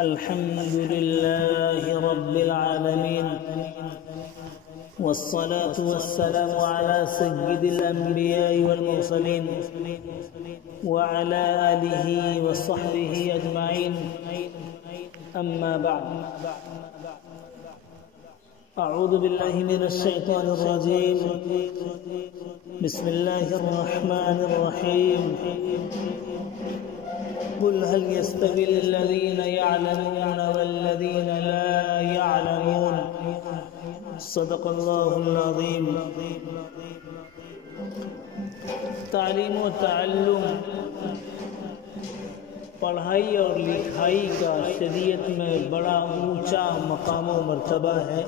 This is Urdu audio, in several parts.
الحمد لله رب العالمين، والصلاة والسلام على سيد الأنبياء والمرسلين وعلى آله وصحبه أجمعين. أما بعد، أعوذ بالله من الشيطان الرجيم. بسم الله الرحمن الرحيم. قل هل يستوي الذين يعلمون والذين لا يعلمون؟ صدق الله العظيم. تعلیم و تعلم، پڑھائی اور لکھائی کا شریعت میں بڑا اونچا مقام و مرتبہ ہے.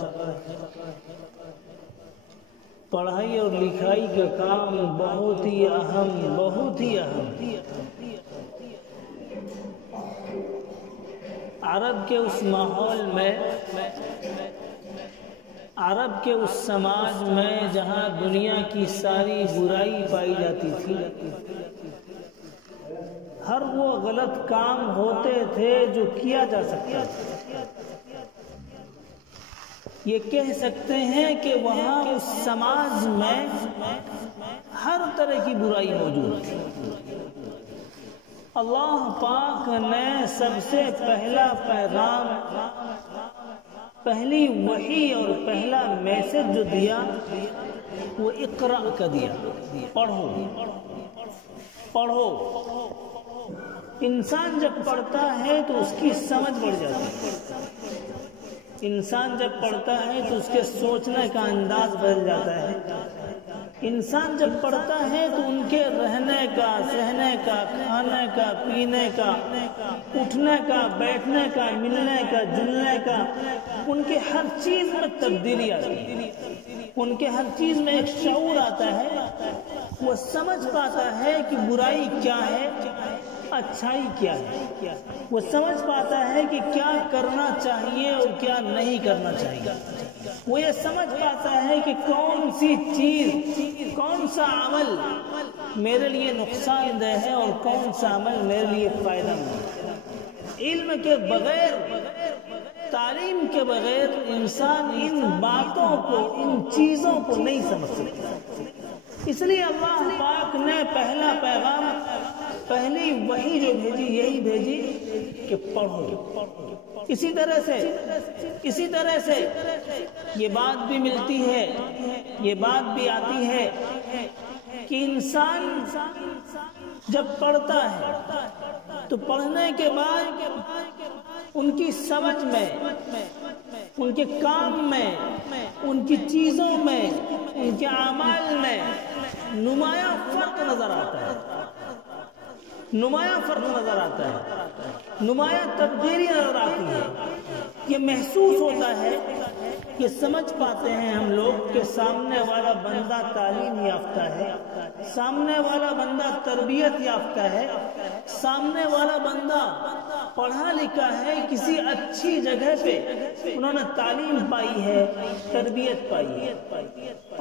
پڑھائی اور لکھائی کا کام بہت ہی اہم. عرب کے اس ماحول میں، عرب کے اس سماج میں جہاں دنیا کی ساری برائی پائی جاتی تھی، ہر وہ غلط کام ہوتے تھے جو کیا جا سکتا تھا. یہ کہہ سکتے ہیں کہ وہاں اس سماج میں ہر طرح کی برائی موجود تھی. اللہ پاک نے سب سے پہلا پیغام، پہلی وحی اور پہلا میسج جو دیا وہ اقرا کا دیا. پڑھو. انسان جب پڑھتا ہے تو اس کی سمجھ بڑھ جاتی ہے. انسان جب پڑھتا ہے تو اس کے سوچنے کا انداز بدل جاتا ہے. انسان جب پڑھتا ہے تو ان کے رہنے کا، سہنے کا، کھانے کا، پینے کا، اٹھنے کا، بیٹھنے کا، ملنے کا، جلنے کا، ان کے ہر چیز میں تبدیلی آتی ہے. ان کے ہر چیز میں ایک شعور آتا ہے. وہ سمجھ پاتا ہے کہ برائی کیا ہے، اچھائی کیا ہے. وہ سمجھ پاتا ہے کہ کیا کرنا چاہیے اور کیا نہیں کرنا چاہیے. وہ یہ سمجھ پاتا ہے کہ کون سی چیز، کون سا عمل میرے لیے نقصان دہ ہے اور کون سا عمل میرے لیے فائدہ مند ہے. علم کے بغیر، تعلیم کے بغیر انسان ان باتوں کو، ان چیزوں کو نہیں سمجھ سکتا. اس لیے اللہ پاک نے پہلا پیغام، پہلی وحی جو بھیجی، یہی بھیجی کہ پڑھو. اسی طرح سے یہ بات بھی ملتی ہے، یہ بات بھی آتی ہے کہ انسان جب پڑھتا ہے تو پڑھنے کے بعد ان کی سمجھ میں، ان کے کام میں، ان کی چیزوں میں، ان کے اعمال میں نمایاں فرق نظر آتا ہے. نمایاں تبدیلی نظر آتی ہے. یہ محسوس ہوتا ہے، یہ سمجھ پاتے ہیں ہم لوگ کہ سامنے والا بندہ تعلیم یافتہ ہے، سامنے والا بندہ تربیت یافتہ ہے، سامنے والا بندہ پڑھا لکھا ہے، کسی اچھی جگہ پہ انہوں نے تعلیم پائی ہے، تربیت پائی ہے.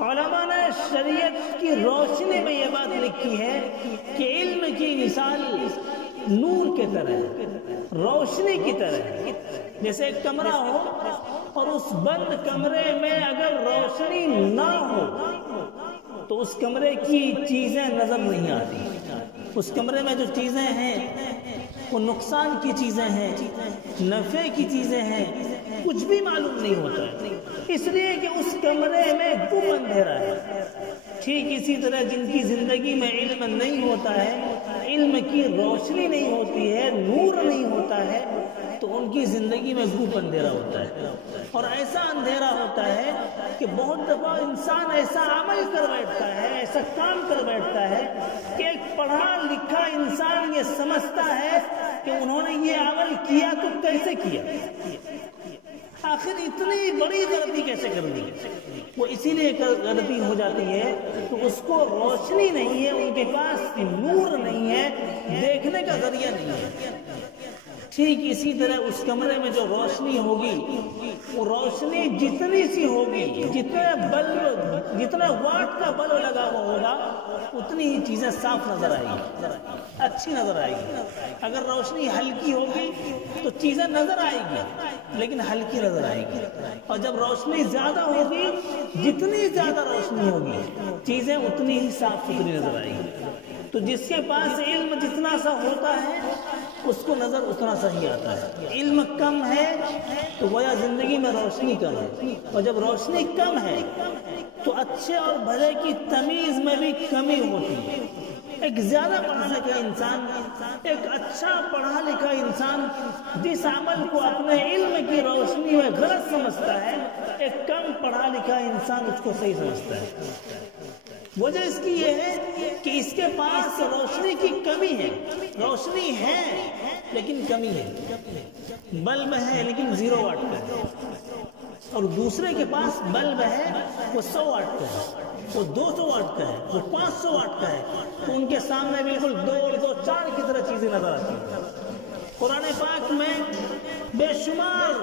علماء نے شریعت کی روشنی میں یہ بات لکھی ہے کہ علم کی مثال نور کی طرح، روشنی کی طرح. جیسے ایک کمرہ ہو اور اس بند کمرے میں اگر روشنی نہ ہو تو اس کمرے کی چیزیں نظر نہیں آتی. اس کمرے میں جو چیزیں ہیں وہ نقصان کی چیزیں ہیں، نفع کی چیزیں ہیں، کچھ بھی معلوم نہیں ہوتا ہے، اس لیے کہ اس کمرے میں گم اندھیرا ہے. ٹھیک اسی طرح جن کی زندگی میں علم نہیں ہوتا ہے، علم کی روشنی نہیں ہوتی ہے، نور نہیں ہوتا ہے، تو ان کی زندگی میں گھوپ اندھیرا ہوتا ہے. اور ایسا اندھیرا ہوتا ہے کہ بہت دفعہ انسان ایسا عمل کر بیٹھتا ہے، ایسا کام کر بیٹھتا ہے کہ ایک پڑھا لکھا انسان یہ سمجھتا ہے کہ انہوں نے یہ عمل کیا تو کیسے کیا، آخر اتنی بڑی غلطی کیسے کر دی. وہ اسی لیے غلطی ہو جاتی ہے کہ اس کو روشنی نہیں ہے، ان کے پاس نور نہیں ہے، دیکھنے کا ذریعہ نہیں ہے. ٹھیک اسی طرح اس کمرے میں جو روشنی ہوگی وہ روشنی جتنی سی ہوگی، جتنا واٹ کا بلب لگا ہوا ہوگا اتنی ہی چیزیں صاف نظر آئے گی، اچھی نظر آئے گی۔ اگر روشنی ہلکی ہوگی تو چیزیں نظر آئے گی لیکن ہلکی نظر آئے گی، اور جب روشنی زیادہ ہوگی، جتنی زیادہ روشنی ہوگی چیزیں اتنی ہی صاف ستھری نظر آئے گی۔ تو جس کے پاس علم جتنا سا ہوتا ہے اس کو نظر اتنا سا ہی آتا ہے۔ علم کم ہے تو گویا زندگی میں روشنی کم ہے، اور جب روشنی کم ہے تو اچھے اور برے کی تمیز میں بھی کمی ہوتی ہے۔ ایک زیادہ پڑھا لکھا انسان، ایک اچھا پڑھا لکھا انسان جس عمل کو اپنے علم کی روشنی میں غلط سمجھتا ہے، ایک کم پڑھا لکھا انسان اس کو صحیح سمجھتا ہے۔ وجہ اس کی یہ ہے کہ اس کے پاس روشنی کی کمی ہے، روشنی ہے لیکن کمی ہے، بلب ہے لیکن 0 واٹ کا ہے، اور دوسرے کے پاس بلب ہے وہ 100 واٹ کا ہے، وہ 200 واٹ کا ہے، وہ 500 واٹ کا ہے، تو ان کے سامنے بالکل 2 اور 2 4 کی طرح چیزیں نظر آتی ہیں۔ قرآن پاک میں بے شمار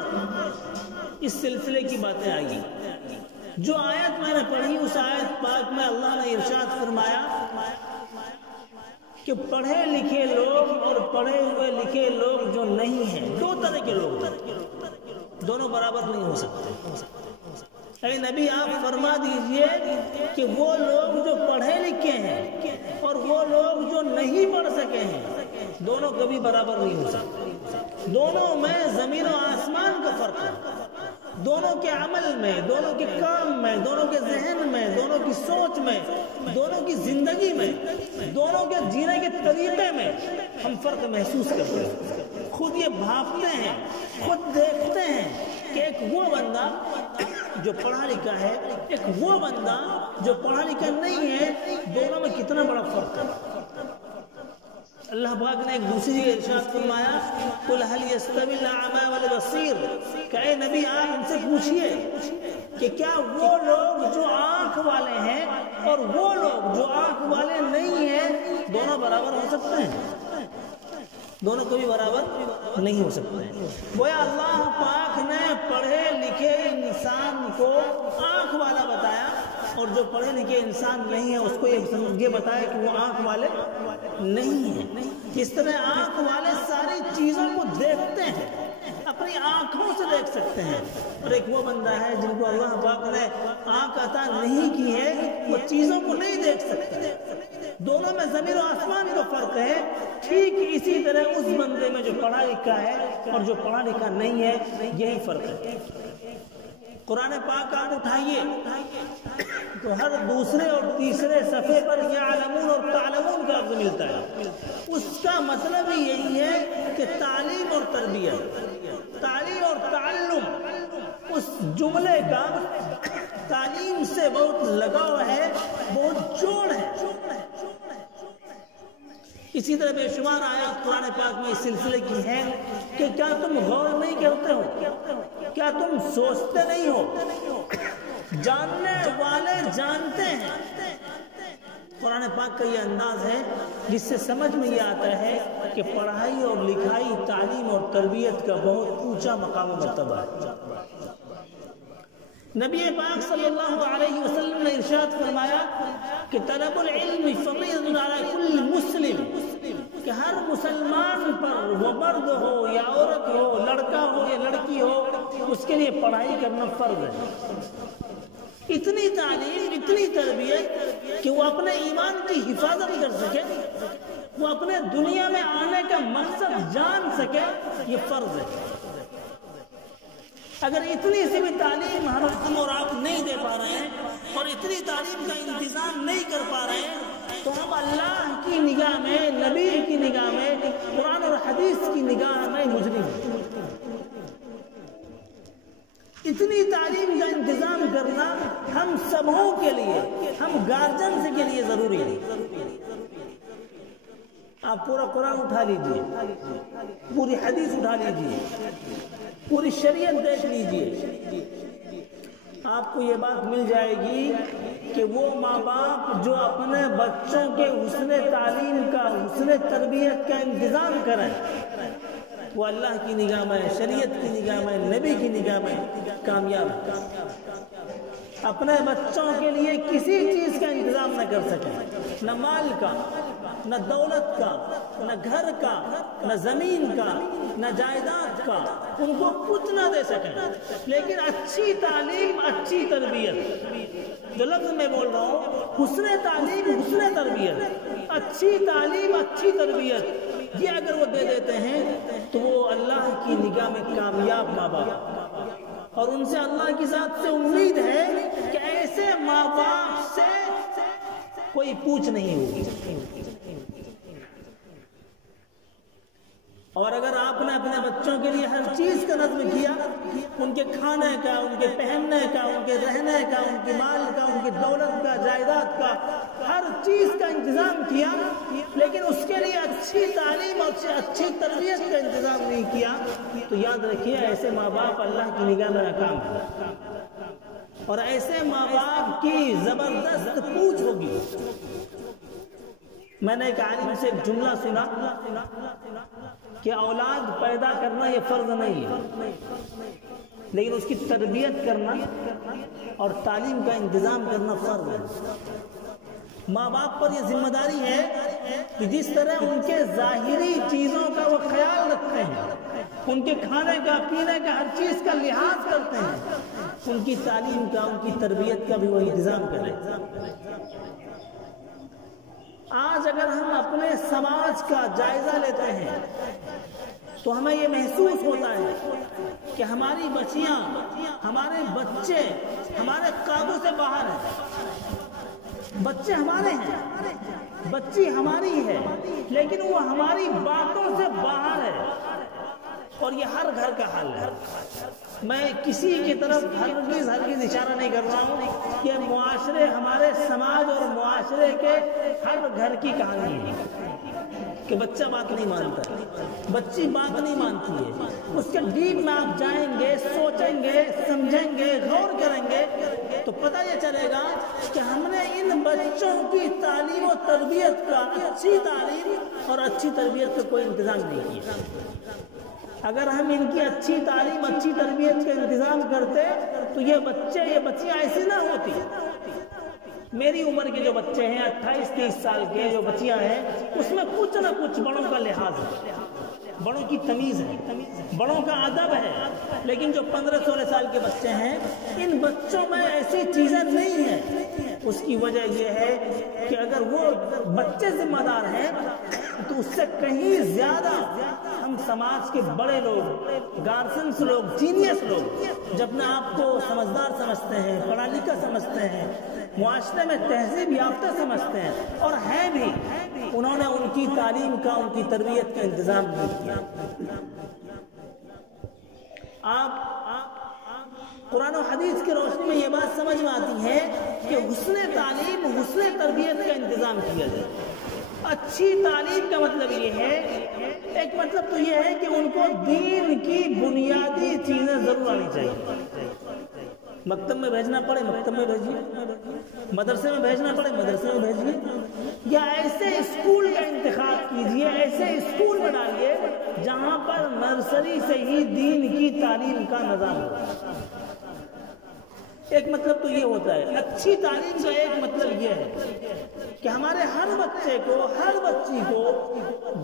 اس سلسلے کی باتیں آئی۔ جو آیت میں نے پڑھی اس آیت پاک میں اللہ نے ارشاد فرمایا کہ پڑھے لکھے لوگ اور پڑھے ہوئے لکھے لوگ جو نہیں ہیں، 2 طرح کے لوگ ہیں، دونوں برابر نہیں ہو سکتے۔ اے نبی آپ فرما دیجئے کہ وہ لوگ جو پڑھے لکھے ہیں اور وہ لوگ جو نہیں پڑھ سکے ہیں، دونوں کبھی برابر نہیں ہو سکتے۔ دونوں میں زمین و آسمان کا فرق ہے، دونوں کے عمل میں، دونوں کے کام میں، دونوں کے ذہن میں، دونوں کی سوچ میں، دونوں کی زندگی میں، دونوں کے جینے کے طریقے میں ہم فرق محسوس کرتے ہیں۔ خود یہ بھاپتے ہیں، خود دیکھتے ہیں کہ ایک وہ بندہ جو پڑھا لکھا ہے، ایک وہ بندہ جو پڑھا لکھا نہیں ہے، دونوں میں کتنا بڑا فرق ہے۔ اللہ پاک نے ایک دوسری جگہ ارشاد فرمایا قُلْ هَلْ يَسْتَوِي الْأَعْمَى وَالْبَصِيرُ، کہ اے نبی آپ ان سے پوچھئے کہ کیا وہ لوگ جو آنکھ والے ہیں اور وہ لوگ جو آنکھ والے نہیں ہیں دونوں برابر ہو سکتے ہیں؟ دونوں کبھی برابر نہیں ہو سکتے ہیں۔ گویا اللہ پاک نے پڑھے لکھے انسان کو آنکھ والا بتایا، اور جو پڑھے لکھے انسان نہیں ہے اس کو یہ بتایا کہ وہ آنکھ والے نہیں ہیں۔ اس طرح آنکھ والے ساری چیزوں کو دیکھتے ہیں، اپنی آنکھوں سے دیکھ سکتے ہیں، اور ایک وہ بندہ ہے جن کو اللہ پاک نے آنکھ عطا نہیں کی ہے، وہ چیزوں کو نہیں دیکھ سکتے۔ دونوں میں زمین و آسمان کا فرق ہے۔ ٹھیک اسی طرح اس بندے میں جو پڑھا لکھا ہے اور جو پڑھا لکھا نہیں ہے، یہی فرق ہے۔ قرآن پاک آپ اٹھائیے تو ہر دوسرے اور تیسرے صفحے پر یعلمون اور تعلمون کا لفظ ملتا ہے۔ اس کا مطلب ہی یہی ہے کہ تعلیم اور تربیت، تعلیم اور تعلم، اس جملے کا تعلیم سے بہت لگاؤ ہے، بہت جوڑ ہے۔ اسی طرح بے شمار آیات قرآن پاک میں اس سلسلے کی ہیں کہ کیا تم غور نہیں کرتے ہو، کیا تم سوچتے نہیں ہو، جاننے والے جانتے ہیں۔ قرآن پاک کا یہ انداز ہے جس سے سمجھ میں یہ آتا ہے کہ پڑھائی اور لکھائی، تعلیم اور تربیت کا بہت اونچا مقام و مرتبہ ہے۔ نبی پاک صلی اللہ علیہ وسلم نے ارشاد فرمایا کہ طلب العلم فریضۃ علی کل مسلم، کہ ہر مسلمان پر، وہ مرد ہو یا عورت ہو، لڑکا ہو یا لڑکی ہو، اس کے لیے پڑھائی کرنا فرض ہے۔ اتنی تعلیم، اتنی تربیت کہ وہ اپنے ایمان کی حفاظت کر سکے، وہ اپنے دنیا میں آنے کا مقصد جان سکے، یہ فرض ہے۔ اگر اتنی سی بھی تعلیم ہم اور آپ نہیں دے پا رہے ہیں اور اتنی تعلیم کا انتظام نہیں کر پا رہے ہیں تو ہم اللہ کی نگاہ میں، نبی کی نگاہ میں، قرآن اور حدیث کی نگاہ میں مجرم ہیں۔ اتنی تعلیم کا انتظام کرنا ہم سبوں کے لیے، ہم گارجنز کے لیے ضروری ہے۔ آپ پورا قرآن اٹھا لیجئے، پوری حدیث اٹھا لیجئے، پوری شریعت دیکھ لیجئے، آپ کو یہ بات مل جائے گی کہ وہ ماں باپ جو اپنے بچوں کے حسن تعلیم کا، حسن تربیت کا انتظام کریں، وہ اللہ کی نگاہ میں، شریعت کی نگاہ میں، نبی کی نگاہ میں کامیاب ہے۔ اپنے بچوں کے لیے کسی چیز کا انتظام نہ کر سکیں، نہ مال کا، نہ دولت کا، نہ گھر کا، نہ زمین کا، نہ جائیداد کا، ان کو کچھ نہ دے سکیں، لیکن اچھی تعلیم، اچھی تربیت، جو لفظ میں بول رہا ہوں، حسن تعلیم، حسن تربیت، اچھی تعلیم، اچھی تربیت، یہ اگر وہ دے دیتے ہیں تو وہ اللہ کی نگاہ میں کامیاب ماں باپ، اور ان سے اللہ کی ذات سے امید ہے کہ ایسے ماں باپ سے کوئی پوچھ نہیں ہوگی۔ اور اگر آپ نے اپنے بچوں کے لیے ہر چیز کا نظم کیا، ان کے کھانے کا، ان کے پہننے کا، ان کے رہنے کا، ان کے مال کا، ان کی دولت کا، جائیداد کا، ہر چیز کا انتظام کیا، لیکن اس کے لیے اچھی تعلیم اور اچھی تربیت کا انتظام نہیں کیا، تو یاد رکھیے ایسے ماں باپ اللہ کی نگاہ میں ناکام ہیں، اور ایسے ماں باپ کی زبردست پوچھ ہوگی۔ میں نے ایک عالم سے ایک جملہ سنا کہ اولاد پیدا کرنا یہ فرض نہیں ہے، لیکن اس کی تربیت کرنا اور تعلیم کا انتظام کرنا فرض ہے۔ ماں باپ پر یہ ذمہ داری ہے کہ جس طرح ان کے ظاہری چیزوں کا وہ خیال رکھتے ہیں، ان کے کھانے کا، پینے کا، ہر چیز کا لحاظ کرتے ہیں، ان کی تعلیم کا، ان کی تربیت کا بھی وہ انتظام کریں۔ آج اگر ہم اپنے سماج کا جائزہ لیتے ہیں تو ہمیں یہ محسوس ہوتا ہے کہ ہماری بچیاں، ہمارے بچے ہمارے قابو سے باہر ہیں۔ بچے ہمارے ہیں، بچی ہماری ہے، لیکن وہ ہماری باتوں سے باہر ہے، اور یہ ہر گھر کا حال ہے۔ میں کسی کی طرف ہرگز اشارہ نہیں کر رہا ہوں کہ معاشرے، ہمارے سماج اور معاشرے کے ہر گھر کی کہانی ہے کہ بچہ بات نہیں مانتا، بچی بات نہیں مانتی ہے۔ اس کے ڈیپ میں آپ جائیں گے، سوچیں گے، سمجھیں گے، غور کریں گے تو پتہ یہ چلے گا کہ ہم نے ان بچوں کی تعلیم و تربیت کا، اچھی تعلیم اور اچھی تربیت کا کوئی انتظام نہیں کیا۔ اگر ہم ان کی اچھی تعلیم، اچھی تربیت کا انتظام کرتے تو یہ بچے، یہ بچیاں ایسی نہ ہوتی۔ میری عمر کے جو بچے ہیں، 28-30 سال کے جو بچیاں ہیں، اس میں کچھ نہ کچھ بڑوں کا لحاظ ہے، بڑوں کی تمیز ہے، بڑوں کا ادب ہے، لیکن جو 15-16 سال کے بچے ہیں، ان بچوں میں ایسی چیزیں نہیں ہیں۔ اس کی وجہ یہ ہے کہ اگر وہ بچے ذمہ دار ہیں تو اس سے کہیں زیادہ ہم سماج کے بڑے لوگ، گارسنس لوگ، جینیس لوگ، جب اپنے آپ کو سمجھدار سمجھتے ہیں، پڑھا لکھا سمجھتے ہیں، معاشرے میں تہذیب یافتہ سمجھتے ہیں اور ہیں بھی، انہوں نے ان کی تعلیم کا، ان کی تربیت کا انتظام نہیں کیا۔ آپ قرآن و حدیث کی روشنی میں یہ بات سمجھ میں آتی ہے کہ حسن تعلیم، حسن تربیت کا انتظام کیا جائے۔ اچھی تعلیم کا مطلب یہ ہے، ایک مطلب تو یہ ہے کہ ان کو دین کی بنیادی چیزیں ضرور آنی چاہیے۔ مکتب میں بھیجنا پڑے مکتب میں بھیجیے، مدرسے میں بھیجنا پڑے مدرسے میں بھیجیے، یا ایسے اسکول کا انتخاب کیجیے، ایسے اسکول میں ڈالیے جہاں پر نرسری سے ہی دین کی تعلیم کا نظام ہو۔ ایک مطلب تو یہ ہوتا ہے۔ اچھی تعلیم کا ایک مطلب یہ ہے کہ ہمارے ہر بچے کو، ہر بچی کو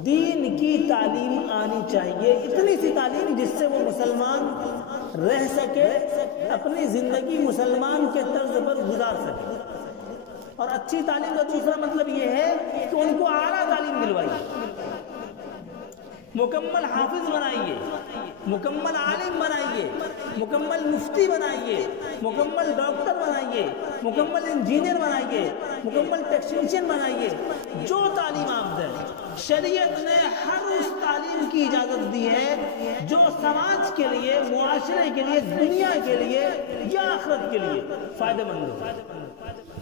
دین کی تعلیم آنی چاہیے، اتنی سی تعلیم جس سے وہ مسلمان رہ سکے، اپنی زندگی مسلمان کے طرز پر گزار سکے۔ اور اچھی تعلیم کا دوسرا مطلب یہ ہے کہ ان کو اعلیٰ تعلیم دلوائیے، مکمل حافظ بنائیے، مکمل عالم بنائیے، مکمل مفتی بنائیے، مکمل ڈاکٹر بنائیے، مکمل انجینئر بنائیے، مکمل ٹیکنیشین بنائیے۔ جو تعلیم آپ دیں، شریعت نے ہر اس تعلیم کی اجازت دی ہے جو سماج کے لیے، معاشرے کے لیے، دنیا کے لیے یا آخرت کے لیے فائدہ مند ہو۔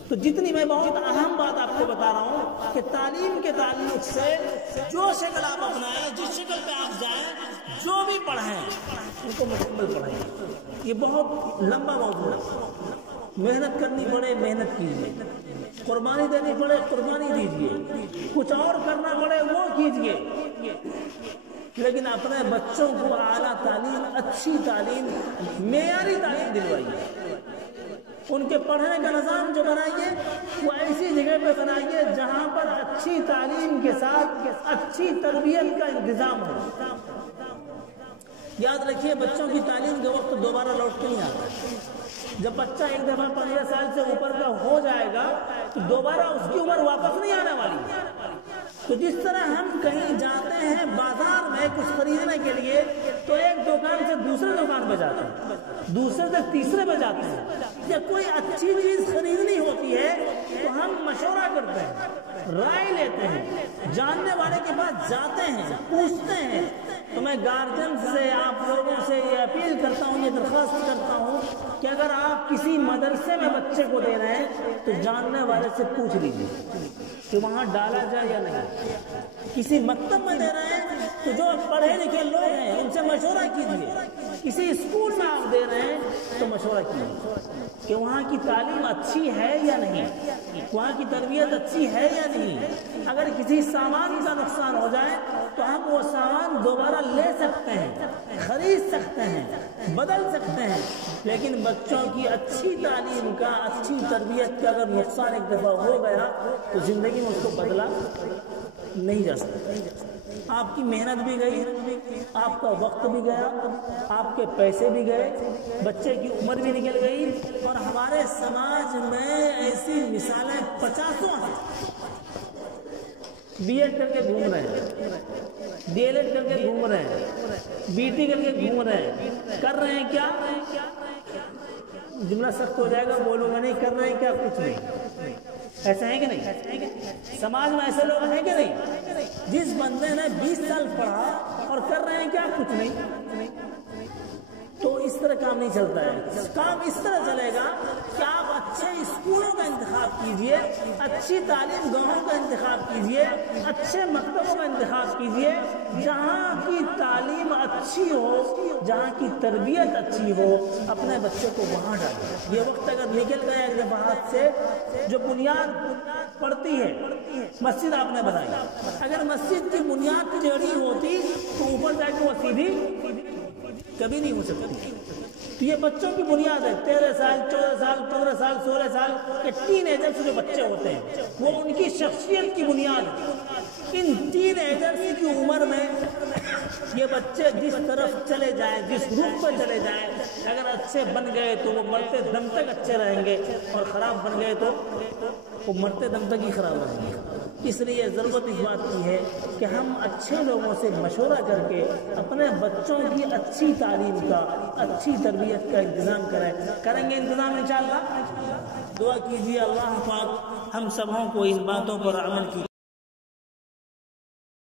تو جتنی میں بہت اہم بات آپ کو بتا رہا ہوں کہ تعلیم کے تعلق سے جو شکل آپ اپنائیں، جس شکل پہ آپ جائیں، جو بھی پڑھیں ان کو مکمل پڑھیں۔ یہ بہت لمبا موضوع ہے، محنت کرنی پڑے محنت کیجیے، قربانی دینی پڑے قربانی دیجیے، کچھ اور کرنا پڑے وہ کیجیے، لیکن اپنے بچوں کو اعلیٰ تعلیم، اچھی تعلیم، معیاری تعلیم دلوائیے. ان کے پڑھنے کا نظام جو بنائیے وہ ایسی جگہ پہ بنائیے جہاں پر اچھی تعلیم کے ساتھ اچھی تربیت کا انتظام ہو. یاد رکھیے بچوں کی تعلیم کا وقت دوبارہ لوٹ کے نہیں آتا. جب بچہ ایک دفعہ 15 سال سے اوپر کا ہو جائے گا تو دوبارہ اس کی عمر واپس نہیں آنے والی. تو جس طرح ہم کہیں جاتے ہیں بازار میں کچھ خریدنے کے لیے تو ایک دکان سے دوسرے دکان پہ جاتے ہیں، دوسرے سے تیسرے پہ جاتے ہیں. یا کوئی اچھی چیز خریدنی ہوتی ہے تو ہم مشورہ کرتے ہیں، رائے لیتے ہیں، جاننے والے کے پاس جاتے ہیں، پوچھتے ہیں. تو میں گارجن سے، آپ لوگوں سے یہ اپیل کرتا ہوں، یہ درخواست کرتا ہوں کہ اگر آپ کسی مدرسے میں بچے کو دے رہے ہیں تو جاننے والے سے پوچھ لیجیے کہ وہاں ڈالا جائے یا نہیں. کسی مکتب میں دے رہے ہیں تو جو پڑھے لکھے لوگ ہیں ان سے مشورہ کیجیے. کسی اسکول میں آپ دے رہے ہیں تو مشورہ کیجیے کہ وہاں کی تعلیم اچھی ہے یا نہیں، وہاں کی تربیت اچھی ہے یا نہیں. اگر کسی سامان کا نقصان ہو جائے تو ہم وہ سامان دوبارہ لے سکتے ہیں، خرید سکتے ہیں، بدل سکتے ہیں. لیکن بچوں کی اچھی تعلیم کا، اچھی تربیت کا اگر نقصان ایک دفعہ ہو گیا تو زندگی میں اس کو بدلا نہیں جا سکتا. آپ کی محنت بھی گئی، آپ کا وقت بھی گیا، آپ کے پیسے بھی گئے، بچے کی عمر بھی نکل گئی. اور ہمارے سماج میں ایسی مثالیں 50 ہیں. بی ایڈ کر کے گھوم رہے ہیں، ڈی ایل ایڈ کر کے گھوم رہے ہیں، بی ٹی کر کے گھوم رہے ہیں. کر رہے ہیں کیا؟ جملہ سخت ہو جائے گا، بولوں گا نہیں. کر رہے ہیں کیا؟ کچھ نہیں. ایسا ہے کہ نہیں؟ سماج میں ایسے لوگ ہیں کہ نہیں؟ جس بندے نے 20 سال پڑھا اور کر رہے ہیں کیا؟ کچھ نہیں. تو اس طرح کام نہیں چلتا ہے. کام اس طرح چلے گا کہ آپ اچھے اسکولوں کا انتخاب کیجئے، اچھی تعلیم گاہوں کا انتخاب کیجئے، اچھے مکتبوں کا انتخاب کیجئے جہاں کی تعلیم اچھی ہو، جہاں کی تربیت اچھی ہو. اپنے بچے کو وہاں ڈالیں. یہ وقت اگر نکل گیا ایک دفعہ ہاتھ سے، جو بنیاد پڑتی ہے مسجد آپ نے بنائی، اگر مسجد کی بنیاد ٹیڑھی ہوتی تو اوپر جا کے وہ سیدھی کبھی نہیں ہو سکتی. تو یہ بچوں کی بنیاد ہے. 13 سال 14 سال 15 سال 16 سال کے ٹین ایجرز جو بچے ہوتے ہیں وہ ان کی شخصیت کی بنیاد ہے. ان ٹین ایجرز کی عمر میں یہ بچے جس طرف چلے جائیں، جس رخ پہ چلے جائیں، اگر اچھے بن گئے تو وہ مرتے دم تک اچھے رہیں گے، اور خراب بن گئے تو وہ مرتے دم تک ہی خراب رہیں گے. اس لیے ضرورت اس بات کی ہے کہ ہم اچھے لوگوں سے مشورہ کر کے اپنے بچوں کی اچھی تعلیم کا، اچھی تربیت کا انتظام کریں گے. انتظام انشاءاللہ. دعا کیجیے اللہ پاک ہم سبوں کو ان باتوں پر عمل کی